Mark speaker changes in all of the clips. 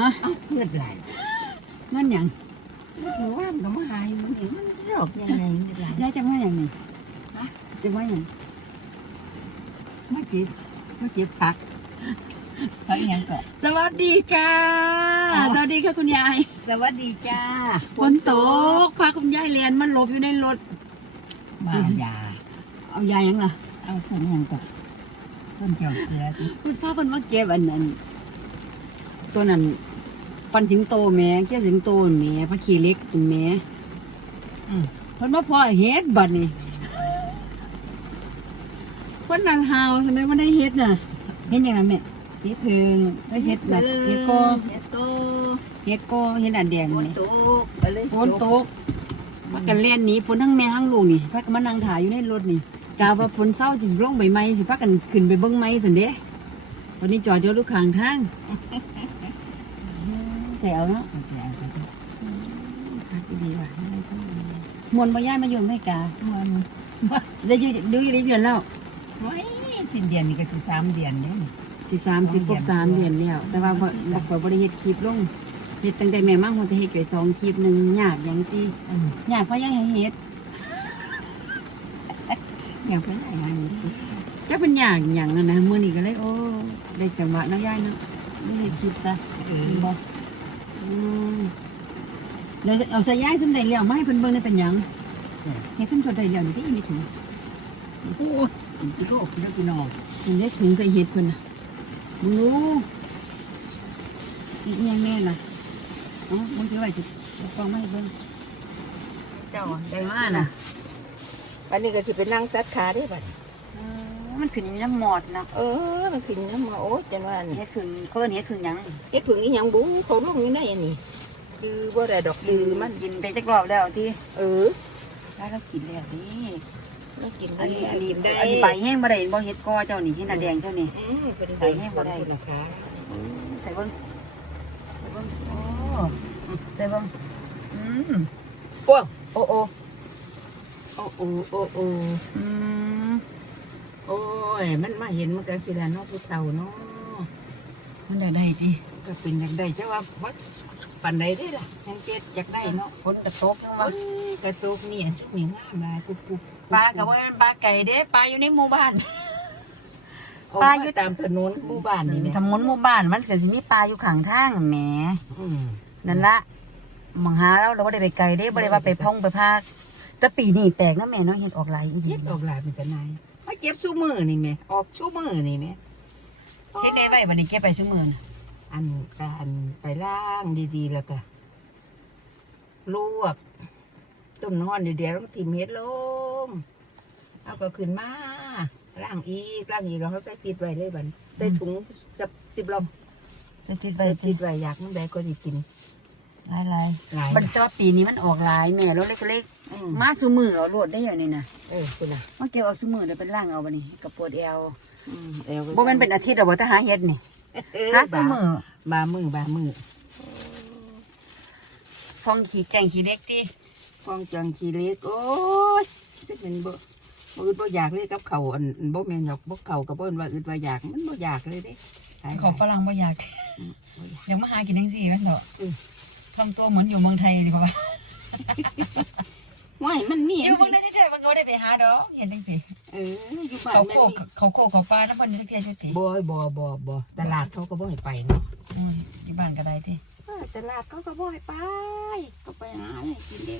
Speaker 1: ฮะ
Speaker 2: เอาเงินไหล
Speaker 1: เงินหยัง
Speaker 2: หรือว่ามันก็มาหายมันเห็นมันหลอกยังไงเงินไหล
Speaker 1: ยายจะมาหยังนี่
Speaker 2: ฮะ
Speaker 1: จะมาหยัง
Speaker 2: มาจีบมาจีบผักผักอิหยังก็
Speaker 1: สวัสดีค่ะ
Speaker 2: อ๋อ
Speaker 1: สวัสดีค่ะคุณยาย
Speaker 2: สวัสดีจ้า
Speaker 1: ฝนตกพาคุณยายเรียนมันหลบอยู่ในรถ
Speaker 2: มายา
Speaker 1: เอายายหยังล่ะ
Speaker 2: เอาถุงยังก็ต้นเจียวเสือสิ
Speaker 1: คุณพ่อเพิ่นมาเก็บอันนั้นตัวนั้น ฟันสิงโตแหม่เกี่ยวสิงโตแหม่พระขี้เหล็กแหม่
Speaker 2: อืม
Speaker 1: เพิ่นมาพ่อเฮ็ดบัดนี่เพิ่นนั่นหาวทำไมบ่ได้เฮ็ดน่ะเฮ็ดหยังน่ะแม่เฮ็ดเพิงได้เฮ็ดน่ะเฮ็ดกอ
Speaker 2: เฮ็ดโต
Speaker 1: เฮ็ดกอเฮ็ดอันแดง
Speaker 2: ฝน
Speaker 1: นี่
Speaker 2: ตกไปเลย
Speaker 1: ฝนตกมันกันเล่นหนีฝนทั้งแม่ทั้งลูกนี่พากันมานั่งถ่ายอยู่ในรถนี่กาวว่าฝนเศร้าจะลงใบไม้สิพากันขึ้นไปเบิ่งไม้ซั่นเด้ตอนนี้จอดอยู่ลูกข้างทาง แถวเนาะพักดีว่ะมวนบ่ย้ายมาอยู่อเมริกา
Speaker 2: มัน
Speaker 1: ได้อยู่ดูอยู่ได้เดือนแล้ว
Speaker 2: ไว้สิ้นเดือนนี่ก็สิสามเดือนเนี่ย
Speaker 1: สิสามสิบครบสามเดือนแล้วแต่ว่าบ่บ่ค่อยบ่ได้เฮ็ดคลิปลงเฮ็ดตั้งแต่แม่มาหัวแต่เฮ็ดไปสองคลิปหนึงยากหยังติ
Speaker 2: อืม
Speaker 1: ยากเพราะยังให้เฮ็ด
Speaker 2: อยากไปไหนงานนี้
Speaker 1: จะเป็นอย่างอย่างนั้นนะมื่อนี้ก็เลยโอ้ได้จังหวะเน้อยย่ายเนาะไม่ได้คิดซะ
Speaker 2: เอ
Speaker 1: เห็
Speaker 2: อน
Speaker 1: บ่อืม แล้วเอาใส่ย่ายซุ่มได้แล้วไม่เพิ่นเบิ่งได้เป็นหยังเฮ็ดซุ่มสดได้แล้วนี่ก็ยังไม่ถึง
Speaker 2: โอ้ยกิโลกิโลกิโล
Speaker 1: เพิ่นได้ถุงใส่เฮ็ดเพิ่นน่ะมึงรู้อีกอย่างแน่ล่ะเอ้ามึงสิไว้สิเอากองมาให้เบิ่ง
Speaker 2: เจ้า
Speaker 1: ได้มาน่ะ
Speaker 2: วันนี้ก็สิไปนั่งตัดขาได้บัด
Speaker 1: อื มมันขึ้นอยู่น้ำหมอดนะ
Speaker 2: เออ มันขึ้นน้ำมาโอ้ยจังว่านี่
Speaker 1: เฮ็ดขึ้นเขาเอิ้นเฮ็ดขึ้นหยัง
Speaker 2: เฮ็ดผึ่งอีหยังบุ้งเขาลงนี่ได้อันนี่คือบ่ได้ดอกดือมัน
Speaker 1: กินไปจักรอบแล้วที่
Speaker 2: เออ
Speaker 1: ได้แล้วกินแล้วนี่
Speaker 2: แล้วกิน
Speaker 1: อันนี้อันนี้
Speaker 2: กิได้
Speaker 1: อันนี้ใบแห้งบ่ได้บ่เฮ็ดกอเจ้านี่ที่นาแดงเจ้านี่
Speaker 2: อืมเป็น
Speaker 1: ใบแห้งบ่ได้
Speaker 2: ราคา
Speaker 1: ใส่เบิ่งใส่เบิ่งโอ้ใส่เบิ่งอืม
Speaker 2: โอ้
Speaker 1: โอ้โอ้
Speaker 2: โอ้โอ้โอ้โอ้
Speaker 1: อืม
Speaker 2: โอ้ย มันมาเห็นมันก็สิละเนาะผู้เฒ่าเนาะ
Speaker 1: มันได้ได้ติ
Speaker 2: ก็เป็นอยากได้แต่ว่าวัดปานใดได้ล่ะแฮงเก็ดอยากได้เนาะ
Speaker 1: ฝนกระตก
Speaker 2: เอ้ยกระตุกนี่อันชุดนี้งามหลายกุ๊บกุ๊บ
Speaker 1: ปลาก็บ่แม่นปลาไก่เด้ปลาอยู่ในหมู่บ้าน
Speaker 2: ออก
Speaker 1: ปลา
Speaker 2: มา
Speaker 1: อยู่
Speaker 2: ตามถนนหมู่บ้านนี่แหม
Speaker 1: ถนนหมู่บ้านมันก็สิมีปลาอยู่ข้างทางแหม
Speaker 2: อืม
Speaker 1: นั่นละมองหาแล้วเราบ่ได้ไปไกลเด้บ่ได้ว่าไปพ่องไปภาคแต่ปีนี้แปลกเนาะแม่เนาะเฮ็ดออกหลายอีหลี
Speaker 2: เก็บออกหลายเป็นแต่นายมา เก็บชูมือนี่แหม่ออกชูมือนี่แหม่
Speaker 1: เฮ็ดได้ไว้บัดนี้เก็บไปซุมื้อน่ะ
Speaker 2: อันการไปล่างดีๆแล้วก็ลวกต้มน้ำร้อนเดี๋ยวๆแล้วทิมเฮ็ดลงเอาก็ขึ้นมาล่างอีกล่างอีกแล้วเขาใส่ปิดไว้เลยบัดนี้ใส่ถุงสิบสิบลม
Speaker 1: ใส่พริกไป
Speaker 2: ใส่
Speaker 1: ติ
Speaker 2: ปิดไว้อยากมันใดก็จะกิน
Speaker 1: หลาย
Speaker 2: หลาย
Speaker 1: ๆบัดต่อปีนี้มันออกหลายแม่แล้วเล็ก
Speaker 2: อืม
Speaker 1: ๆมาซุมื้อเอาโลดได้อย่างนี้น่ะ
Speaker 2: เออคุณล่ะ
Speaker 1: มาเก็บเอาซุมื้อเดี๋ยวเป็นล่างเอาบัดนี้กระปวดแอว
Speaker 2: อืมเอวก็
Speaker 1: บ่แม่นเป็นอาทิตย์ดอกบ่ถ้าหาเฮ็ดนี่
Speaker 2: เออ
Speaker 1: หาซุมื้อบา
Speaker 2: มือบามือ
Speaker 1: ฟองขี้แกงขี้เล็กติ
Speaker 2: ฟองจังขี้เล็กโอ้ยจะเป็นบ่บ่อึดบ่อยากเลยกับเขาวอันอันบ่แม่นดอกบ่เขากับบ่ว่าอึดว่าอยากมันบ่อยากเลยเด้หาย
Speaker 1: ของฝรั่งบ่อยาก
Speaker 2: อืมบ่อยาก
Speaker 1: อยากมาหากินจังซี่แม่นดอก
Speaker 2: อืม
Speaker 1: ทำตัวเหมือนอยู่เมืองไทยดีกว่า
Speaker 2: ว้ายมันมี
Speaker 1: อยู่
Speaker 2: จั
Speaker 1: เมืองงไทยที่มันก็บ่ได้ไปหาดอกเห็นจังซี่
Speaker 2: เอออยู่บ้าน
Speaker 1: เขา
Speaker 2: แม่
Speaker 1: โค
Speaker 2: น
Speaker 1: กเขาโคกเขาปลาน้ำมันจักเที่ยจักติ
Speaker 2: บ่บ่บ่บ่ตลาดเขาก็บ่ให้ไปเนาะ
Speaker 1: อืมที่บ้านก็ได้ติ
Speaker 2: เออตลาดเขาก็บ่ให้ไปก็ไปหาให้กินเด้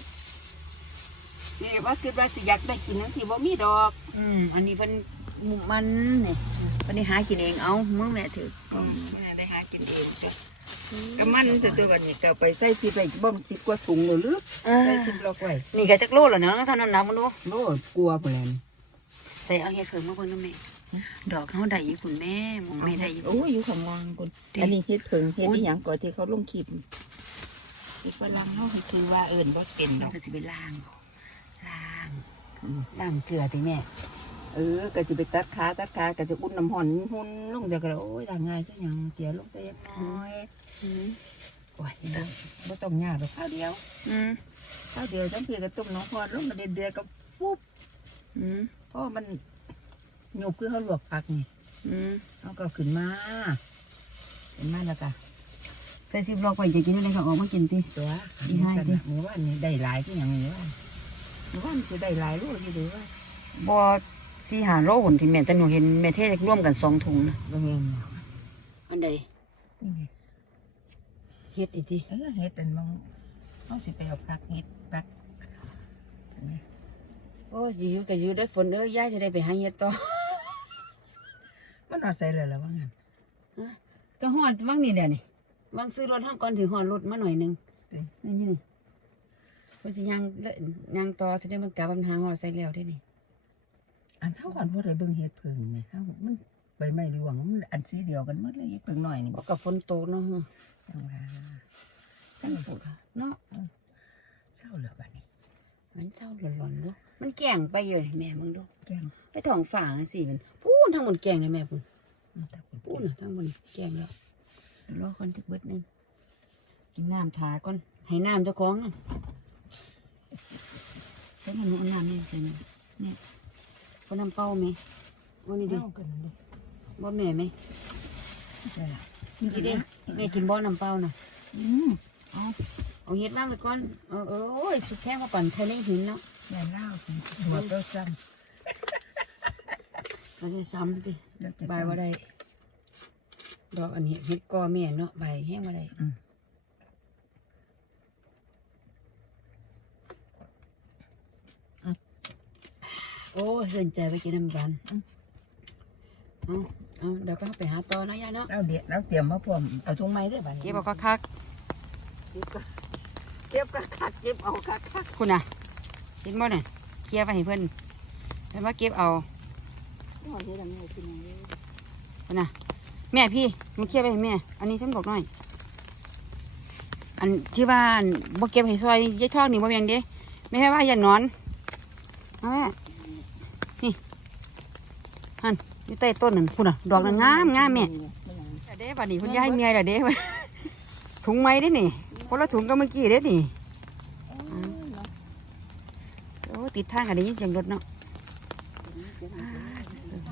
Speaker 2: สิว่าคือว่าสิอยากได้กินจังซี่บ่มีดอก
Speaker 1: อืมอันนี้เพิ่นหมู่มันนี่เพิ่นได้หากินเองเอามื้อแม่ถือ
Speaker 2: อืมแม่ได้หากินเองจ้ะ ก็มันจะตัววันนี้ก็เอาไปใส่ที่ไปบ่มนสิกว่าถุงหรือ
Speaker 1: เอ
Speaker 2: ใส่
Speaker 1: อ
Speaker 2: สิบล็อกไว้
Speaker 1: นี่ก็จักโลแล้วเนาะซ้ำน้ำหนักมันดู
Speaker 2: โน่กลัวเปล่า
Speaker 1: ใส่เอาเฮ็ดเพิ่มมาเบิ่งนำแม่ดอกเฮาได้อยู่คุณแม่หมองแม่ได้อยู่
Speaker 2: โอ้ยอยู่ข้างล่างคุณอันนี้เฮ็ดเผิงเฮ็ดอีหยังก่อนที่เขาลงคลิปอีกฝรั่งเขาคือว่าเอิ้นบ่เป็นด
Speaker 1: มั
Speaker 2: อนก
Speaker 1: ก็สิไปล้างล้างล้างเกลือติแม่
Speaker 2: เออก็จะไปตัดขาตัดขาก็จะอุ่นน้ำห่อนหุ่นลงจากกระโอ้ยทางง่ายซะหยังเจียลงใส่เล็กน้อย
Speaker 1: อืม
Speaker 2: โอ้ยบ่บ่ต้องยากดอกข้าวเดียว
Speaker 1: อืม
Speaker 2: ข้าวเดียวจังพี่ก็ต้มน้ำห่อนลงมาเดือดๆก็ปุ๊บ
Speaker 1: อืม
Speaker 2: เพราะมันหยุบคือเขาลวกผักนี่
Speaker 1: อืม
Speaker 2: เขาก็ขึ้นมาขึ้นมาแล้วก็
Speaker 1: ใส่ซิปล็อกไปจะกินอะไรก็ออกมากินติ
Speaker 2: ตัว
Speaker 1: อีให้ดิ
Speaker 2: หมู่บ้านนี่ได้หลายที่อย่างนี้ว่าหมู่บ้านคือได้หลายลูกอยู่ดีว่า
Speaker 1: บ่ สี่หาโลหุ่นที่แม่แต่หนูเห็นแม่เทศร่วมกันสองถุงนะ
Speaker 2: โรงเรียน
Speaker 1: อันใด
Speaker 2: นี่ไง
Speaker 1: เฮ็ดอีกที
Speaker 2: เออเฮ็ดเป็นมองต้องสิไปเอาพักเฮ็ดพักอันนี้
Speaker 1: โอ้สิอยู่ก็อยู่ได้อฝนเอ้ยย่าจะได้ไปหาเฮ็ดต่อ
Speaker 2: มันเอาใส่เลยแล้วว่างั้น
Speaker 1: ก็ฮอดวังนี่แหละนี่วังซื้อรถห้างก่อนถือฮอดรถมาหน่อยหนึง
Speaker 2: เอ้ย
Speaker 1: นี่นี่นี่เพิ่นสิย่างเลอะย่างต่อสิได้มันกลับปัญหาฮอดใส่แล้วได้นี่
Speaker 2: อันเท่าก่อนพวกได้เบิ่งเฮ็ดเพิ่งไหมเท่ามันใบไม้หลวงมันอันสีเดียวกันหมดเลยเฮ็ดเพิ่งหน่อยนี่
Speaker 1: บ่กับฝนตกเนาะฮะ
Speaker 2: จังว่า
Speaker 1: จังพูดเนาะ
Speaker 2: เศร้าเหลือบัดนี้
Speaker 1: มันเศร้าหลอนๆเนาะมันแกล้งไปอยู่นี่แม่มึงดู
Speaker 2: แจ้ง
Speaker 1: ไปท้องฟ้าจังซี่มันพูนทั้งหมดแกล้งเลยแม่พุ่น
Speaker 2: มันตะกุน
Speaker 1: พูนน่ะทั้งหมดแกล้งแล้วรอก่อนจักเบิดหนึงกินน้ำทาก่อนให้น้ำเจ้าของน่ะใส่มันเอาน้ำนี่ใส่นี่เนี่ย ก็น้ำเป้าไหมโอ้นี่ดิ
Speaker 2: เล่ากันเลย
Speaker 1: บ่แม่ไหม
Speaker 2: ใช่ละ
Speaker 1: นี่ดิแม่กินบ่น้ำเป้าน่ะ
Speaker 2: อืม
Speaker 1: เอาเอาเฮ็ดว่างไว้ก่อนเออเออโอ้ยสุดแค่มาปั่นทะเลหินเนาะ
Speaker 2: แม่เล่าสิหัวเปรี้ยวซ้
Speaker 1: เราจะซ้ำติำ
Speaker 2: แล้วจะ
Speaker 1: ใบว่าได้ดอกอันนี้เฮ็ดกอแม่เนาะใบแห้งว่าได้
Speaker 2: อืม
Speaker 1: โอ้ยเหินใจไปกินน้ำบันเอาเอาเดี๋ยวก็ไปหาต่อเนาะยายเนาะ
Speaker 2: เราเดี๋ยวเราเตรียมมาพร้อมเอาถุงไม้ด้วยบัดนี้
Speaker 1: เก็บเอาคัก
Speaker 2: เก็บก็เก็บก็คักเก็บเอาคักคัก
Speaker 1: ๆคุณน่ะเห็นบ่น่ะเคลียร์ไปให้เพิ่นเพิ่นว่าเก็บเอา
Speaker 2: หัวเฮ็ดอันนี้กินอันนี้
Speaker 1: คุณน่ะ แม่พี่มันเคลียร์ไปให้แม่ อันนี้ฉันบอกหน่อย อันที่ว่าอันบ่เก็บให้ซอยยายทองนี่บ่แม่นเด้ไม่ใช่ว่าอย่านอนเอาแม่นี่หัน อยู่ใต้ต้นนั่นคุณน่ะ ดอกนั้นงามงามแม่เด้บัดนี้คุณยายเมียละเด้ถุงไม้เด้นี่คนละถุงก็เมื่อกี้เด้นี่โอ้ติดทางกันได้ยินเสียงรถเนาะ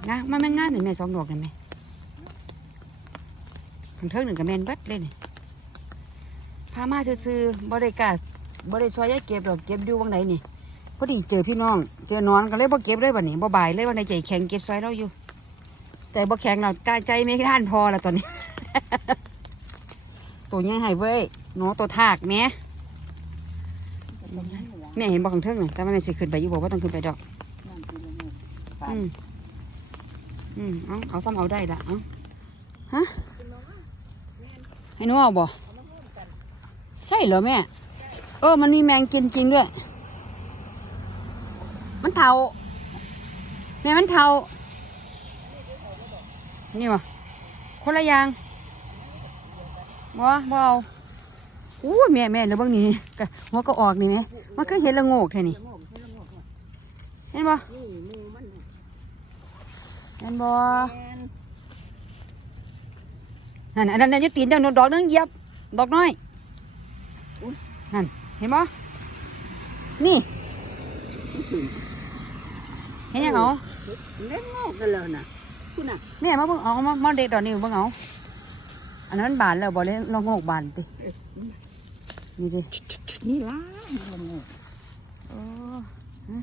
Speaker 1: งามันแม่งานหนึ่งแม่สองดอกเลยแม่ขังเทิงหนึ่งกับแมนบัดเลยนี่พามาซื้อบ่ได้กล้าบ่ได้ช่วยยายเก็บดอกเก็บดูวังไหนนี่พอดีเจอพี่น้อง เจอนอนก็เลยบ่เก็บเลยบัดนี้บ่บ่ายเลยวันในใจแข็งเก็บซอยเราอยู่ ใจบ่แข็งเรากายใจไม่ด้านพอแล้วตอนนี้ ตัวใหญ่ให้เว้ยเนาะตัวทากแม่แม่เห็นบอกข้างเทิงหน่อยแต่ว่าแม่สิขึ้นไปอยู่บอกว่าต้องขึ้นไปดอก อืมอืมเอาเอาซ้ำเอาได้ละเอาฮะให้หนูเอาบ่ใช่เหรอแม่ เออ มันมีแมงกินจริงด้วย มันเทาแม่มันเทา นี่วะคนละอย่างบ่บ่เอาอู้ยแม่แม่เดี๋ยวเบิ่งนี่กะหัวก็ออกนี่แม่มันก็เห็นละโงกแท่นี่เห็นบ่
Speaker 2: นี่มือมัน
Speaker 1: เห็นบ่นั่นอันนั้นอันนั้นอยุตีนเจ้าดอกนึงเหยียบดอกน้อยนั่นเห็นบ่นี่เห็นยังเหรอ
Speaker 2: เล่นงอกกันเลยน่ะ คุณน่ะ
Speaker 1: แม่มาเบิ่งเอามามาเด็ดดอกนี้เบิ่งเอาอันนั้นมันบานแล้วบ่เลยลองงอกบานตินี่ดิ
Speaker 2: นี่ล่ะมันงอก
Speaker 1: โอ้ฮะ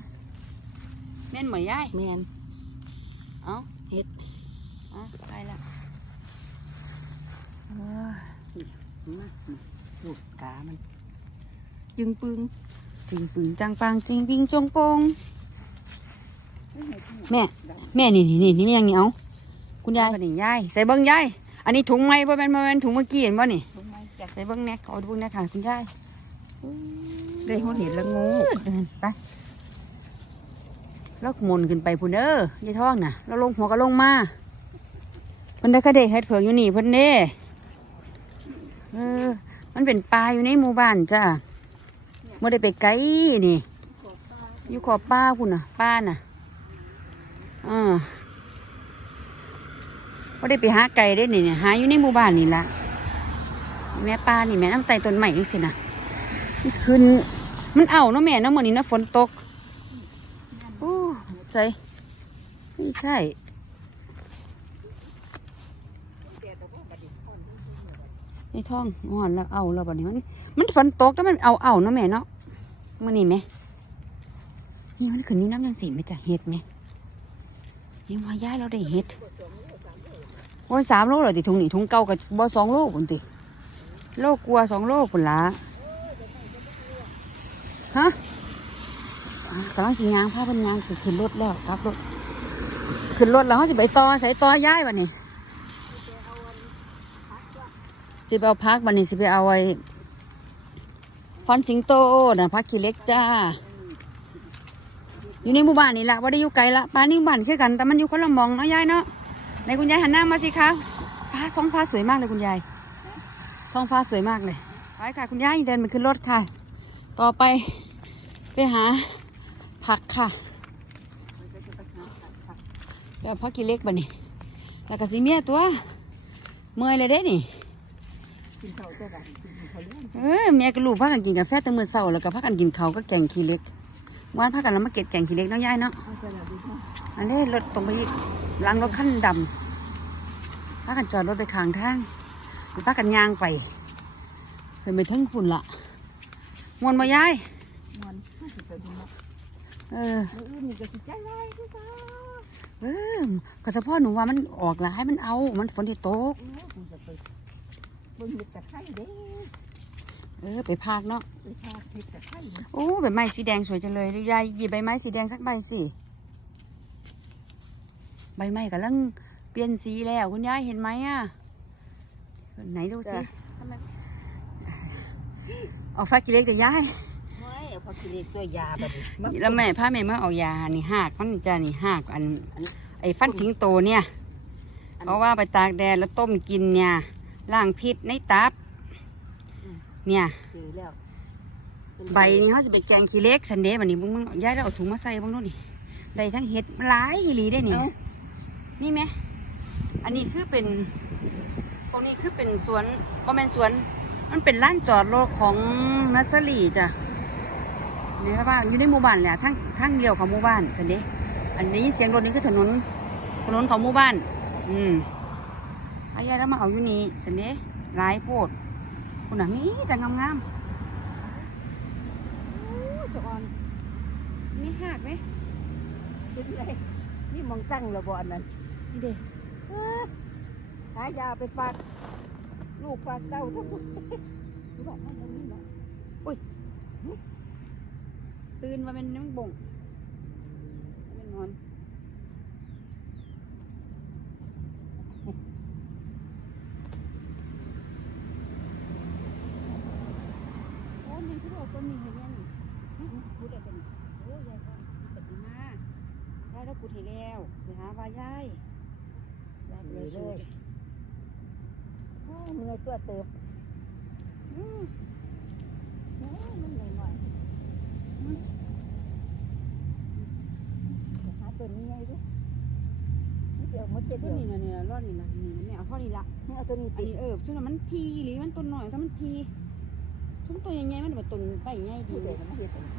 Speaker 1: แม่นเหมือนยาย
Speaker 2: แมน
Speaker 1: เอาเห็ดเอาได้ละโอ้ย
Speaker 2: มาลูกกามันจึงปึง
Speaker 1: จริงปึงจังปังจริงปิงจงโปงแม่ แม่นี่นี่นี่นี่ยังเหนียว คุณยายนี่ยายใส่เบิ้งยายอันนี้ถุงไหมบ่แม่นบ่แม่นถุงเมื่อกี้เห็นบ่นี่
Speaker 2: ทำไมจัก
Speaker 1: ใส่เบิ้งแน่ขอดูเบิ้งแน่ค่ะคุณยาย
Speaker 2: ได้หัวเห็ดละงู
Speaker 1: ไปแล้วหมุนขึ้นไปพุ่นเด้อยายท้องน่ะแล้วลงหัวก็ลงมาเพิ่นได้กระเดะเฮ็ดเผือกอยู่นี่เพิ่นเด้เออ มันเป็นปลาอยู่ในหมู่บ้านจ้าไม่ได้ไปไกลนี่ อยู่ขอบป้าพุ่นน่ะป้าน่ะเออ ไม่ได้ไปหาไก่ได้นี่เนี่ยหาอยู่ในหมู่บ้านนี่ละแม่ป้านี่แม่น้ำไตต้นใหม่นี่สินะมันขึ้นมันเอาเนาะแม่เนาะมื่อนี้นะฝนตกโอ้ใสไม่ใช่ในท้องงอนแล้วเอาแล้วบัดนี้มันมันฝนตกแต่มันเอาเอาเนาะแม่เนาะมื่อนี้ไหมนี่มันขึ้นอยู่น้ำยังสีไหมจ้ะเห็ดไหมยังว่าย้ายเราได้เห็ด โอ้ยสามโลเลยติถุงนี่ถุงเก่ากับบ่สองโลปุ่นติโลกลัวสองโลปุ่นละฮะกำลังสิยางพาเพันยางคือขึ้นรถแล้วกลับรถขึ้นรถแล้วเขาสิไปต่อใส่ต่อย้ายวันนี้สิไปเอาพักวันนี้สิไปเอาไอ้ฟอนสิงโตนะพักขี้เล็กจ้า อยู่ในหมู่บ้านนี่แหละว่าได้อยู่ไกลละป้านี่หมู่บ้านแคือกันแต่มันอยู่คนละมองเนาะยายเนาะ ในคุณยายหันหน้ามาสิคะฟ้าท้องฟ้าสวยมากเลยคุณยายท้องฟ้าสวยมากเลยไปค่ะคุณยายเดินไปขึ้นรถค่ะ ต่อไปไปหาผักค่ะไปเอาพักขี้เล็กบ่นี่แล้วก็สิเมียตัว เมื่อยเลยเด้นี่
Speaker 2: กิเจ้ากันกินข้าวเลี้ยง
Speaker 1: เออแม่กับลูกพากันกินกาแฟตั้งมื้อเช้าแล้วก็พากันกินเขาก็แกงขี้เล็กวานพากันแล้วมาเก็บแกงขี้เล็กเนาะยายเนาะ
Speaker 2: เอาไปแล้วดีเนาะ
Speaker 1: อันนี้รถตรงไปอีก หลังรถขั้นดำพากันจอดรถไปข้างทางหรือพากันย่างไปขึ้นไปถึงฝุ่นละมวนมายาย
Speaker 2: มันห้าสิบเปอร์เซ็นต์เนาะ
Speaker 1: เออ
Speaker 2: มื้ออื่นนี่ก็สิใจร้ายคือเก่า
Speaker 1: เออกระสะพ่อหนูว่ามันออกหลายมันเอา มันฝนที่ตก
Speaker 2: โอ้ยกูจะไปเบิ่งเห็ดตะไคร้เด้
Speaker 1: เออไปพากเนาะ
Speaker 2: ไปพาเห็ดตะไคร้เด้
Speaker 1: โอ้ใบไม้สีแดงสวยจังเลยยายหยิบใบไม้สีแดงสักใบสิ ใบไม้กำลังเปลี่ยนสีแล้วคุณยายเห็นไหมอะ ไหนดูสิออกฟ้ากิเล็กแต่ยาย
Speaker 2: ไม่เอาพอกินตัวยาบัดนี้
Speaker 1: แล้วแม่พาแม่มาเอายา นี่หากมันจะนี่หากอัน ไอ้ฟันสิงโตเนี่ย เพราะว่าไปตากแดดแล้วต้มกินเนี่ยล้างพิษในตับ เนี่ย
Speaker 2: ซื้อแล้ว
Speaker 1: ใบนี้เขาจะไปแกงขี้เล็กสันเดย์วันนี้มึงมึงย้ายแล้วเอาถุงมาใส่บ้างนู่นนี่ได้ทั้งเห็ดหลายอีหลีได้นี่ นี่ไหมอันนี้คือเป็นตรงนี้คือเป็นสวนก็เป็นสวน มันเป็นร้านจอดรถของนัสซารีจ้ะนี่ครับว่าอยู่ในหมู่บ้านแหละทั้งทั้งเดียวของหมู่บ้านสันเดย์อันนี้เสียงรถนี่คือถนนถนนของหมู่บ้าน อืมพายายแล้วมาเอาอยู่นี่สันเดย์หลายโพดคุณน่ะมีแต่งามๆโอ้สะออนมีหักไหม
Speaker 2: เป็นไรนี่มองตั้งระบอนนั้น
Speaker 1: นี่เด้
Speaker 2: เอ้อหายาไปฝากลูกฝากเต้าทั้งหมดรู้ว่าท่านตรงนี้เนาะ
Speaker 1: ตื่นมาเป็นน้ำบ่งเป็นนอนโอ้ยมันคือว่าต้นนี้เห็นยังนี่นี่กูได้กันโอ้ยยายก่อนตัดดีมากยายแล้วกูเห็นแล้วไปหาว่ายาย ยายเลยสู้จ้ะ
Speaker 2: โอ้ยเมื่อยตัวเติบ
Speaker 1: อืม
Speaker 2: โอ้ยมันหน่อยหน่อยหาตัวนี้ไงดูนี่เดี๋ยวมดจะ
Speaker 1: ต้
Speaker 2: เดี
Speaker 1: น
Speaker 2: ยว
Speaker 1: นี้นะเนี่ยรอดนี่นะนี่มันเนี่ยเอาเท่านี้ละ
Speaker 2: นี่เอาตัวนี้
Speaker 1: อัน
Speaker 2: ติ
Speaker 1: นี้เออช่วงนั้นมันทีหรือมันต้นหน่อยถ้ามันทีช่วงตัวใหญ่ๆมันแบบต้นใบใหญ่ดี
Speaker 2: ผู้
Speaker 1: เล
Speaker 2: เด็
Speaker 1: ย
Speaker 2: กมันเห็ดอันนี้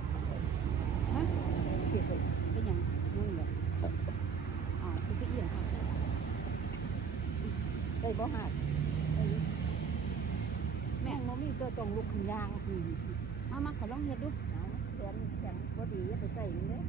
Speaker 1: ฮะ
Speaker 2: เห็ดอันนี้
Speaker 1: เป็นหยังนู่นเลยอ๋อคือไปเอี่ยงค่ะ
Speaker 2: ได้บ่หักแม่งมมีตัวตรงลูกขึ้นยาง
Speaker 1: มมามาขอลองเห็ดดู
Speaker 2: เอาแขนแขนพอดีอย่าไปใส่มันเลย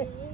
Speaker 2: Yeah.